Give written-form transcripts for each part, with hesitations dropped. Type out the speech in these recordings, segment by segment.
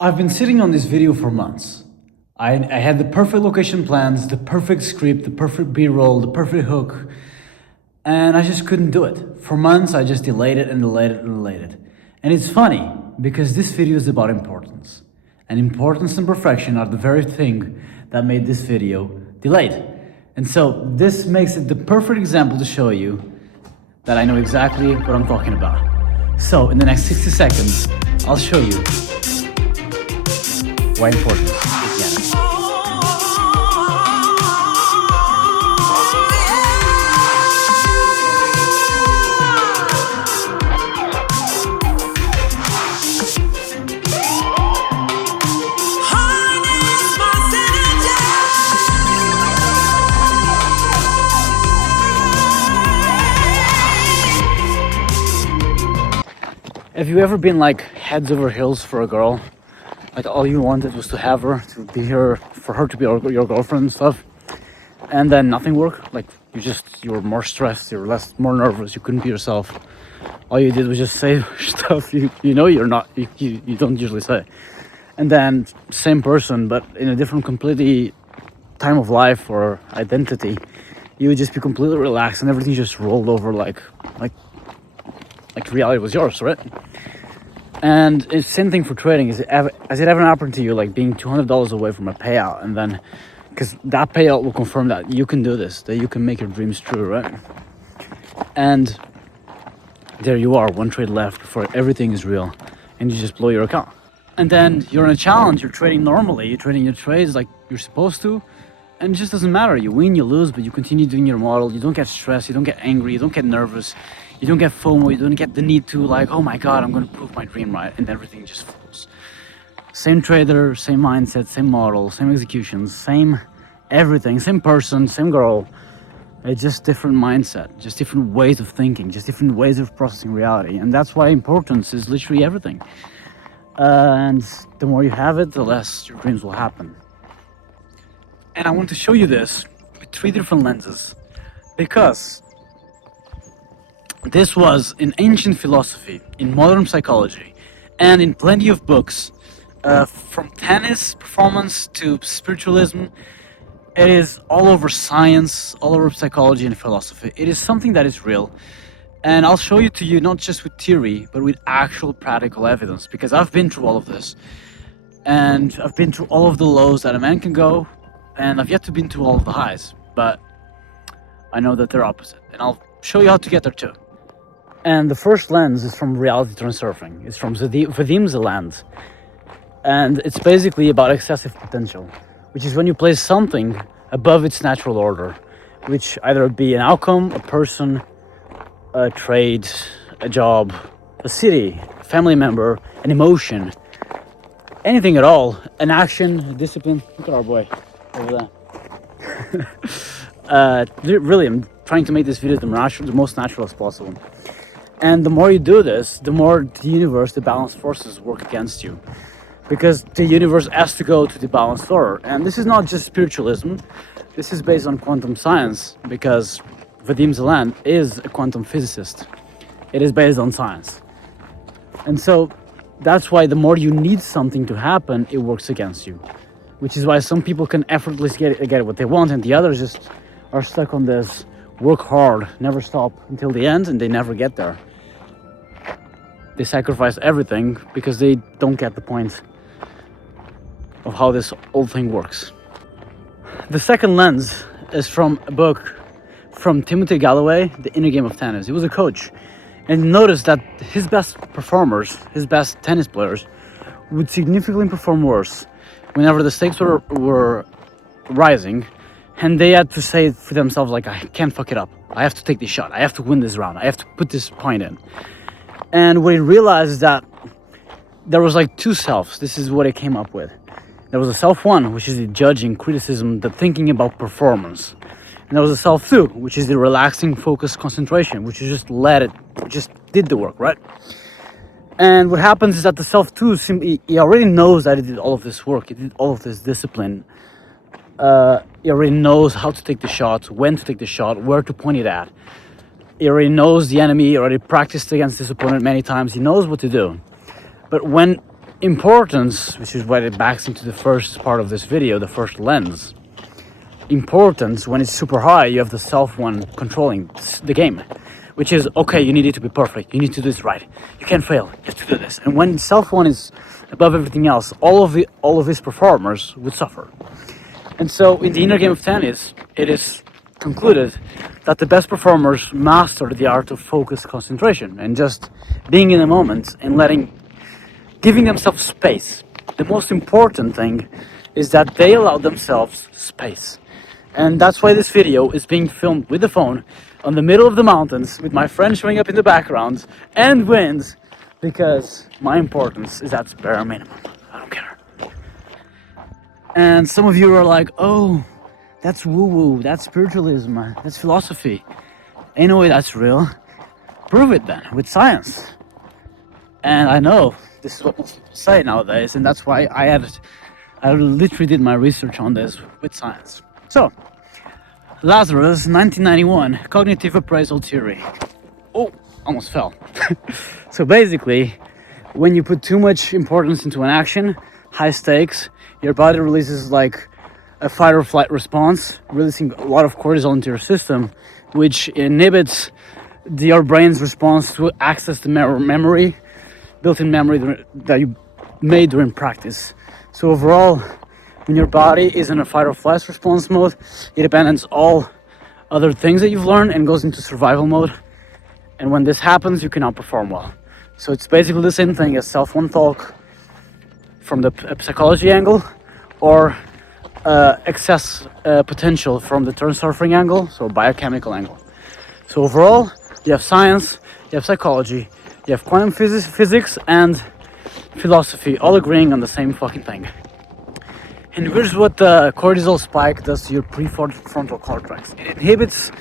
I've been sitting on this video for months. I had the perfect location plans, the perfect script, the perfect B-roll, the perfect hook, and I just couldn't do it. For months, I just delayed it and delayed it and delayed it. And it's funny, because this video is about importance. And importance and perfection are the very thing that made this video delayed. And so this makes it the perfect example to show you that I know exactly what I'm talking about. So in the next 60 seconds, I'll show you why importance is the enemy. Have you ever been like heads over heels for a girl? Like all you wanted was to have her, to be here, for her to be your girlfriend and stuff, and then nothing worked. Like you were more stressed, you were more nervous, you couldn't be yourself. All you did was just say stuff you don't usually say. And then same person, but in a different completely time of life or identity, you would just be completely relaxed and everything just rolled over like reality was yours, right? And it's same thing for trading. Has it ever happened to you, like being $200 away from a payout, and then because that payout will confirm that you can do this, that you can make your dreams true, right? And there you are, one trade left before everything is real, and you just blow your account. And then you're in a challenge, you're trading normally, you're trading your trades like you're supposed to, and it just doesn't matter. You win, you lose, but you continue doing your model. You don't get stressed, you don't get angry, you don't get nervous. You don't get FOMO, you don't get the need to like, oh my God, I'm gonna prove my dream right, and everything just flows. Same trader, same mindset, same model, same executions, same everything, same person, same girl. It's just different mindset, just different ways of thinking, just different ways of processing reality. And that's why importance is literally everything. And the more you have it, the less your dreams will happen. And I want to show you this with 3 different lenses, because this was in ancient philosophy, in modern psychology, and in plenty of books, from tennis performance to spiritualism. It is all over science, all over psychology and philosophy. It is something that is real. And I'll show you to you not just with theory, but with actual practical evidence, because I've been through all of this. And I've been through all of the lows that a man can go, and I've yet to been through all of the highs, but I know that they're opposite. And I'll show you how to get there too. And the first lens is from Reality Transurfing. It's from Vadim Zeland. And it's basically about excessive potential, which is when you place something above its natural order, which either be an outcome, a person, a trade, a job, a city, a family member, an emotion, anything at all, an action, a discipline. Look at our boy over there. Really, I'm trying to make this video the most natural as possible. And the more you do this, the more the universe, the balanced forces work against you. Because the universe has to go to the balanced order. And this is not just spiritualism. This is based on quantum science, because Vadim Zeland is a quantum physicist. It is based on science. And so that's why the more you need something to happen, it works against you. Which is why some people can effortlessly get what they want, and the others just are stuck on this work hard, never stop until the end, and they never get there. They sacrifice everything because they don't get the point of how this whole thing works. The second lens is from a book from Timothy Gallwey, The Inner Game of Tennis. He was a coach, and noticed that his best performers, his best tennis players, would significantly perform worse whenever the stakes were rising, and they had to say for themselves, like, I can't fuck it up. I have to take this shot. I have to win this round. I have to put this point in. And what he realized is that there was like 2 selves. This is what he came up with. There was a self 1, which is the judging, criticism, the thinking about performance. And there was a self 2, which is the relaxing, focused concentration, which you just just did the work, right? And what happens is that the self 2 simply, he already knows that he did all of this work. He did all of this discipline. He already knows how to take the shot, when to take the shot, where to point it at. He already knows the enemy, he already practiced against this opponent many times, he knows what to do. But when importance, which is what it backs into the first part of this video, the first lens. Importance, when it's super high, you have the self one controlling the game, which is, okay, you need it to be perfect, you need to do this right, you can't fail, you have to do this. And when self one is above everything else, all of his performers would suffer. And so in the inner game of tennis, it is concluded that the best performers master the art of focused concentration and just being in the moment and giving themselves space. The most important thing is that they allow themselves space. And that's why this video is being filmed with the phone on the middle of the mountains with my friend showing up in the background and wind, because my importance is at bare minimum. I don't care. And some of you are like, oh, that's woo-woo, that's spiritualism, that's philosophy. Ain't no way that's real. Prove it then, with science. And I know this is what most people say nowadays, and that's why I literally did my research on this with science. So, Lazarus, 1991, cognitive appraisal theory. Oh, almost fell. So basically, when you put too much importance into an action, high stakes, your body releases like a fight or flight response, releasing a lot of cortisol into your system, which inhibits your brain's response to access the memory, built-in memory that you made during practice. So overall, when your body is in a fight or flight response mode, it abandons all other things that you've learned and goes into survival mode. And when this happens, you cannot perform well. So it's basically the same thing as self-one talk from the psychology angle, or excess potential from the Transurfing angle, so biochemical angle. So overall, you have science, you have psychology, you have quantum physics and philosophy, all agreeing on the same fucking thing. And here's what the cortisol spike does to your prefrontal cortex. It inhibits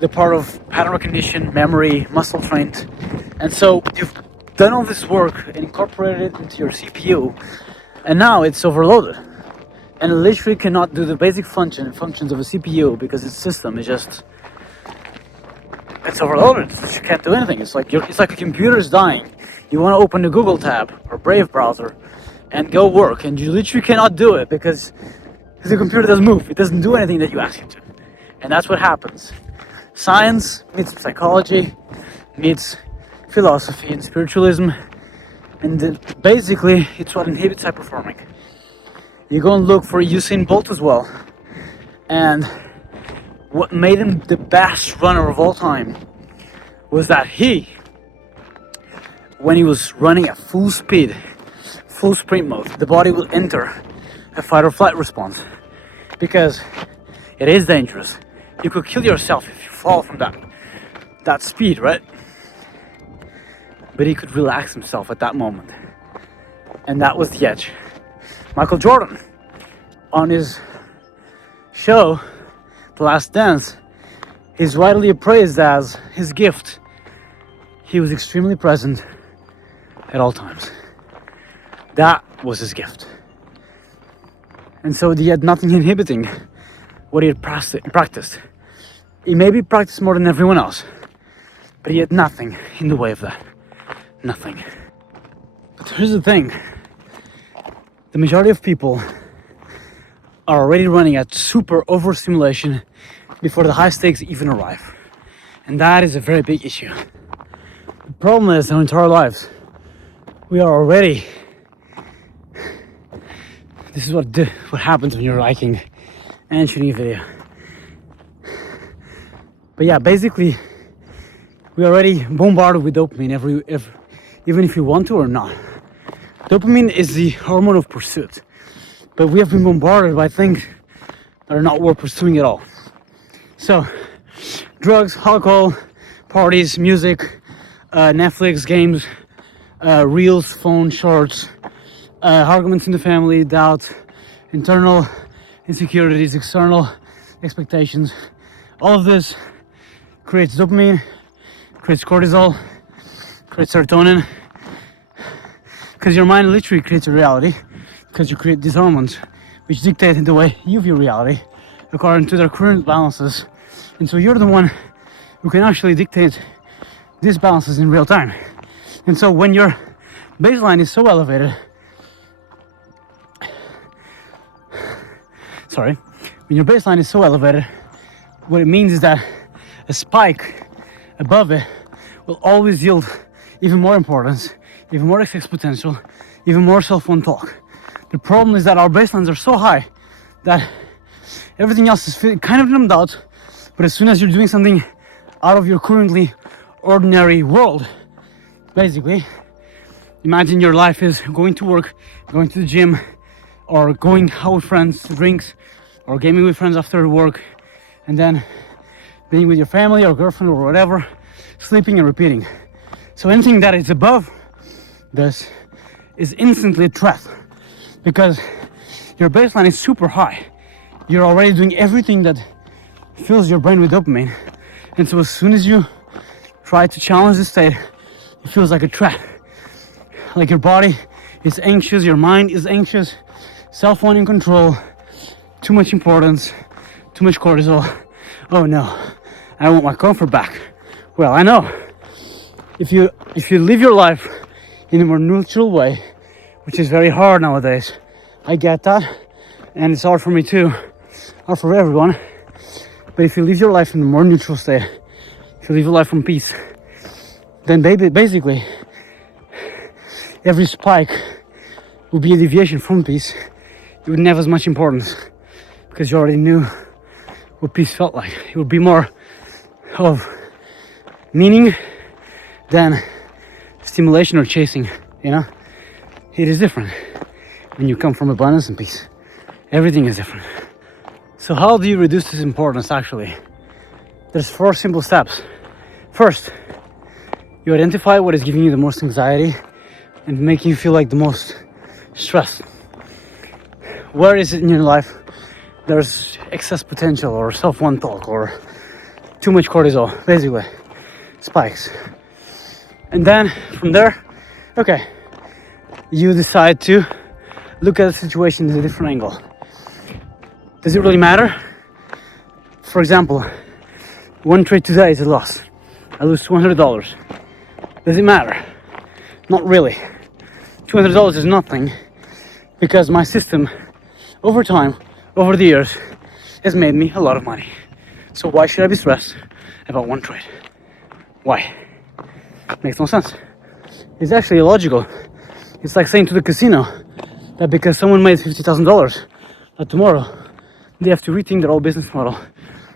the part of pattern recognition, memory, muscle trained. And so you've done all this work, incorporated it into your CPU, and now it's overloaded. And it literally cannot do the basic functions of a CPU because its system is just, it's overloaded. You can't do anything. It's like a computer is dying. You want to open the Google tab or Brave browser and go work, and you literally cannot do it because the computer doesn't move. It doesn't do anything that you ask it to. And that's what happens. Science meets psychology, meets philosophy and spiritualism, and basically it's what inhibits high performing. You go and look for Usain Bolt as well, and what made him the best runner of all time was that when he was running at full speed, full sprint mode, the body will enter a fight or flight response because it is dangerous. You could kill yourself if you fall from that speed, right? But he could relax himself at that moment, and that was the edge. Michael Jordan, on his show, The Last Dance, is widely appraised as his gift. He was extremely present at all times. That was his gift. And so he had nothing inhibiting what he had practiced. He maybe practiced more than everyone else, but he had nothing in the way of that. Nothing. But here's the thing. The majority of people are already running at super overstimulation before the high stakes even arrive. And that is a very big issue. The problem is, our entire lives, we are already... This is what happens when you're liking and shooting a video. But yeah, basically, we're already bombarded with dopamine even if you want to or not. Dopamine is the hormone of pursuit, but we have been bombarded by things that are not worth pursuing at all. So, drugs, alcohol, parties, music, Netflix, games, reels, phone, shorts, arguments in the family, doubt, internal insecurities, external expectations. All of this creates dopamine, creates cortisol, creates serotonin, because your mind literally creates a reality, because you create these hormones which dictate the way you view reality according to their current balances. And so you're the one who can actually dictate these balances in real time. And so when your baseline is so elevated when your baseline is so elevated, what it means is that a spike above it will always yield even more importance, even more success potential, even more self-one talk. The problem is that our baselines are so high that everything else is kind of numbed out, but as soon as you're doing something out of your currently ordinary world, basically, imagine your life is going to work, going to the gym, or going out with friends to drinks, or gaming with friends after work, and then being with your family or girlfriend or whatever, sleeping and repeating. So anything that is above this is instantly a threat, because your baseline is super high. You're already doing everything that fills your brain with dopamine, and so as soon as you try to challenge this state, it feels like a threat. Like your body is anxious, your mind is anxious, self-wanting control, too much importance, too much cortisol. Oh no, I want my comfort back. Well, I know. If you live your life in a more neutral way, which is very hard nowadays, I get that, and it's hard for me too, hard for everyone. But if you live your life in a more neutral state, if you live your life from peace, then basically every spike would be a deviation from peace. It wouldn't have as much importance because you already knew what peace felt like. It would be more of meaning than stimulation or chasing, you know? It is different when you come from abundance and peace. Everything is different. So how do you reduce this importance actually? There's 4 simple steps. First, you identify what is giving you the most anxiety and making you feel like the most stress. Where is it in your life there's excess potential or self-one talk or too much cortisol, basically spikes. And then from there, okay, you decide to look at the situation in a different angle. Does it really matter? For example, one trade today is a loss. I lose $200. Does it matter? Not really. $200 is nothing because my system, over time, over the years, has made me a lot of money. So why should I be stressed about one trade? Why? Makes no sense. It's actually illogical. It's like saying to the casino that because someone made $50,000, that tomorrow they have to rethink their whole business model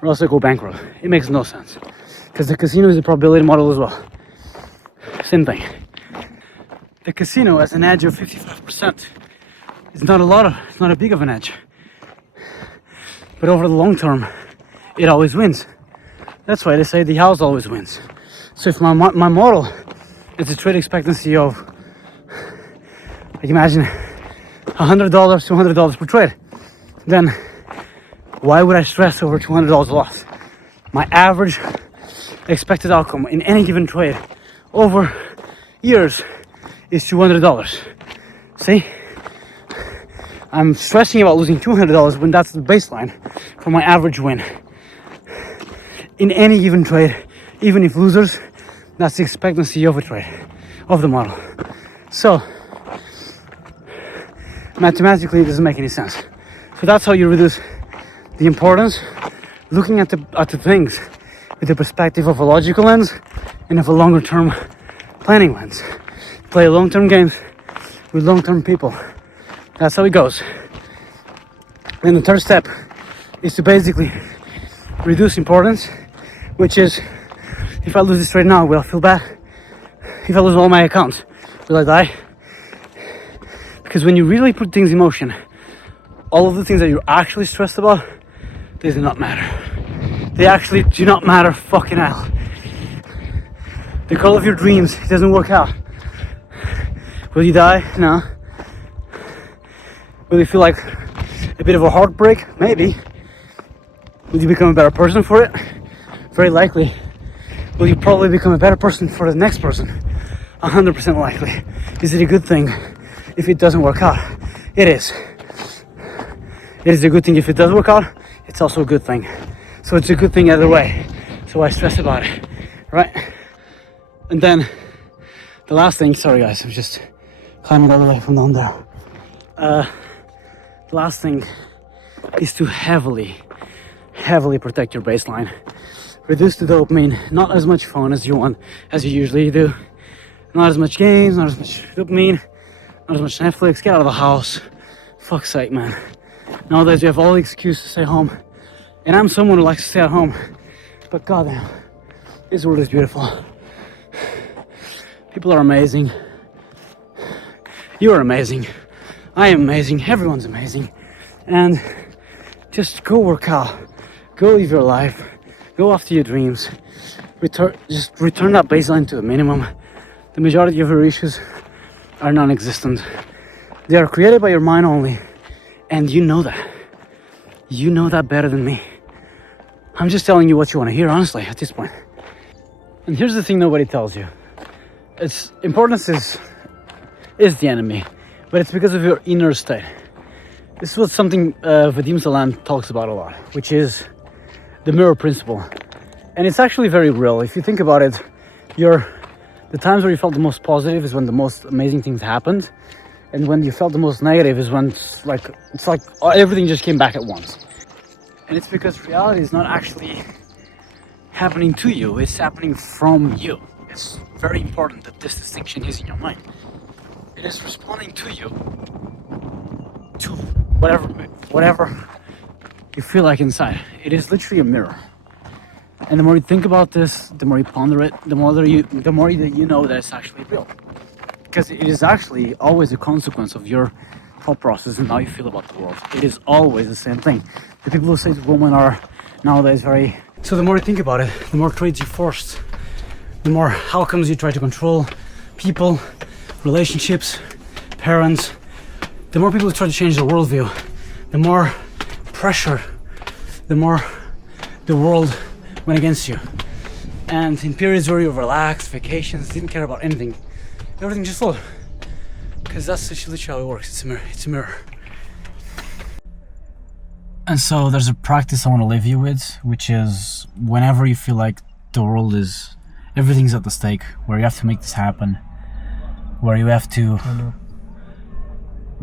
or else they go bankrupt. It makes no sense because the casino is a probability model as well. Same thing. The casino has an edge of 55%. It's not a big of an edge. But over the long term, it always wins. That's why they say the house always wins. So if my model is a trade expectancy of, like imagine $100, $200 per trade, then why would I stress over $200 loss? My average expected outcome in any given trade over years is $200. See? I'm stressing about losing $200 when that's the baseline for my average win. In any given trade, even if losers, that's the expectancy of a trade, of the model. So, mathematically, it doesn't make any sense. So that's how you reduce the importance, looking at the things with the perspective of a logical lens and of a longer term planning lens. Play long-term games with long-term people. That's how it goes. Then the third step is to basically reduce importance, which is, if I lose this trade now, will I feel bad? If I lose all my accounts, will I die? Because when you really put things in motion, all of the things that you're actually stressed about, they do not matter. They actually do not matter fucking hell. The goal of your dreams, it doesn't work out. Will you die? No. Will you feel like a bit of a heartbreak? Maybe. Will you become a better person for it? Very likely. Will you probably become a better person for the next person? 100% likely. Is it a good thing if it doesn't work out? It is. It is a good thing if it does work out. It's also a good thing. So it's a good thing either way. So why stress about it, right? And then the last thing, sorry guys, I'm just climbing all the way from down there. The last thing is to heavily protect your baseline. Reduce the dopamine, not as much fun as you usually do. Not as much games, not as much dopamine, not as much Netflix. Get out of the house. Fuck's sake, man. Nowadays we have all the excuses to stay home. And I'm someone who likes to stay at home. But goddamn, this world is beautiful. People are amazing. You are amazing. I am amazing. Everyone's amazing. And just go work out. Go live your life. Go after your dreams. Just return that baseline to a minimum. The majority of your issues are non-existent. They are created by your mind only. And you know that. You know that better than me. I'm just telling you what you want to hear, honestly, at this point. And here's the thing nobody tells you. Its importance is the enemy, but it's because of your inner state. This is what something Vadim Zeland talks about a lot, which is the mirror principle. And it's actually very real. If you think about it, the times where you felt the most positive is when the most amazing things happened. And when you felt the most negative is when it's like everything just came back at once. And it's because reality is not actually happening to you, it's happening from you. It's very important that this distinction is in your mind. It is responding to you, to whatever you feel like inside. It is literally a mirror. And the more you think about this, the more you ponder it, the more that you know that it's actually real. Because it is actually always a consequence of your thought process and how you feel about the world. It is always the same thing. The people who say that women are nowadays very... So the more you think about it, the more traits you forced, the more outcomes you try to control, people, relationships, parents, the more people try to change their worldview, the more pressure, the more the world went against you. And in periods where you relaxed, vacations, didn't care about anything, everything just flowed. Because that's literally how it works. It's a mirror. And so there's a practice I want to leave you with, which is whenever you feel like the world is, everything's at the stake, where you have to make this happen, where you have to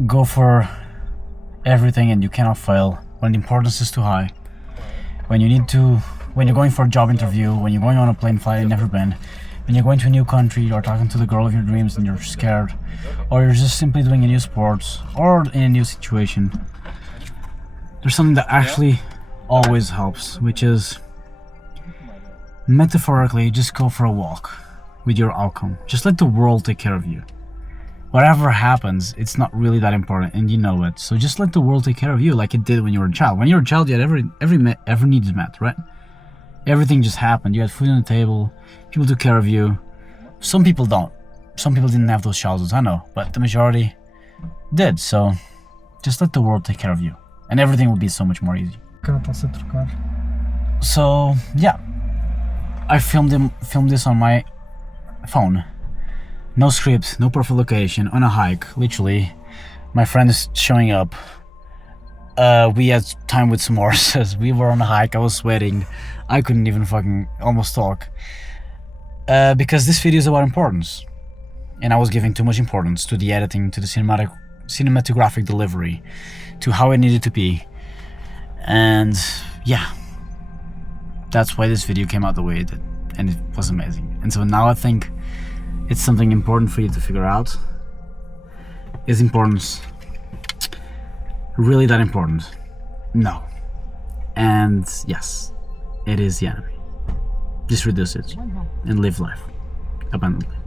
go for everything and you cannot fail, when the importance is too high, when you're going for a job interview, when you're going on a plane flight you've never been, when you're going to a new country, you're talking to the girl of your dreams and you're scared, or you're just simply doing a new sport or in a new situation, there's something that actually always helps, which is metaphorically just go for a walk with your outcome. Just let the world take care of you. Whatever happens, it's not really that important and you know it. So just let the world take care of you like it did when you were a child. When you were a child, you had every need is met, right? Everything just happened. You had food on the table, people took care of you. Some people don't. Some people didn't have those childhoods, I know, but the majority did. So just let the world take care of you and everything will be so much more easy. So yeah, I filmed this on my phone. No script, no perfect location, on a hike, literally. My friend is showing up. We had time with some horses. We were on a hike, I was sweating. I couldn't even fucking almost talk. Because this video is about importance. And I was giving too much importance to the editing, to the cinematographic delivery, to how it needed to be. And yeah, that's why this video came out the way it did. And it was amazing. And so now I think it's something important for you to figure out. Is importance really that important? No. And yes, it is the enemy. Just reduce it and live life abundantly.